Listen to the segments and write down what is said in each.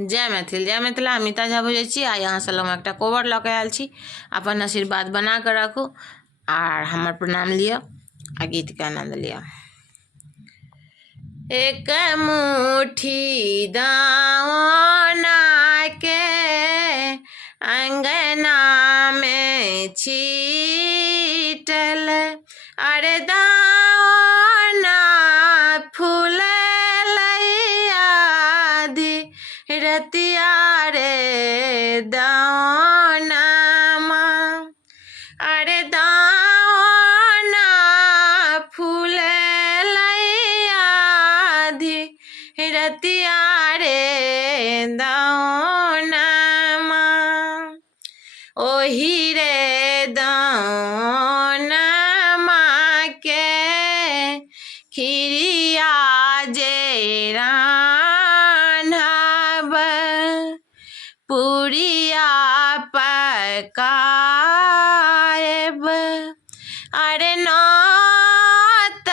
जय मिथिला अमिता झा बुझे छी आ यहाँ से हम एक कोवर लऽ के आयल छी। अपन आशीर्वाद बना के रखू और हमर प्रणाम लिया आ गीत के आनंद लिया। एक मुट्ठी दाना के अंगना में छीटल, अरे दाना फूल रतिया रे दाना माँ, अरे दाना फूल धी रतिया रे दाना माँ, ओही रे दाना माँ के खिरिया जेरा पुरिया पकाएब, अरे नात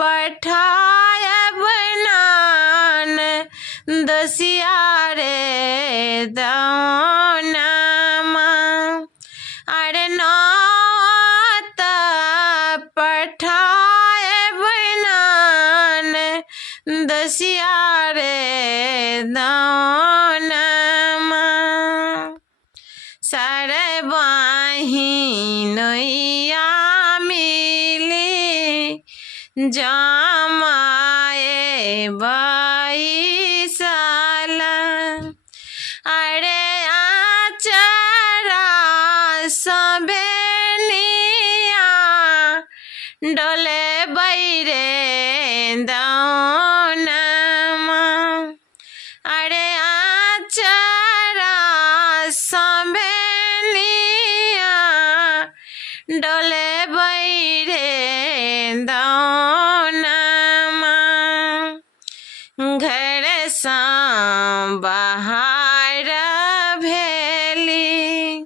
पठाएब नान दसिया रे दाना माँ, अरे नात पठाएब नान दसिया रे दाना नैया मिली जामाए बैसल, अरे आचरा सबेनिया डोले बैरे दाना माँ, अरे आचरा सबे डोले बैरे दाना माँ, घर सा बाहर भेली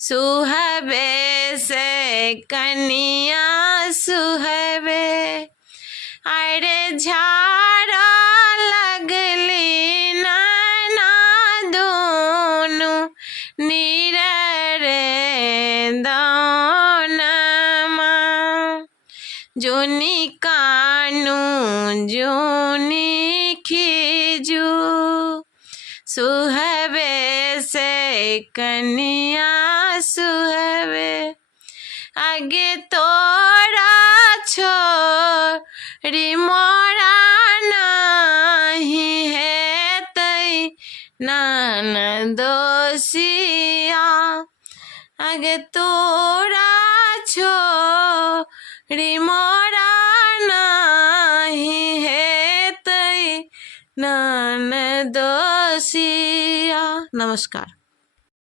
सुहबे से कनिया सुहबे, अरे झाड़ा लगली नाना दोनों नीर रे दाना माँ, जोनी कानू जोनी खीजू सुहबे से कनिया सुहबे, आगे तोरा छोरी मोरा नहीं है तई नान दोसिया, आगे तोरा छोरी मोरा नहीं है तई नान दोसिया। नमस्कार।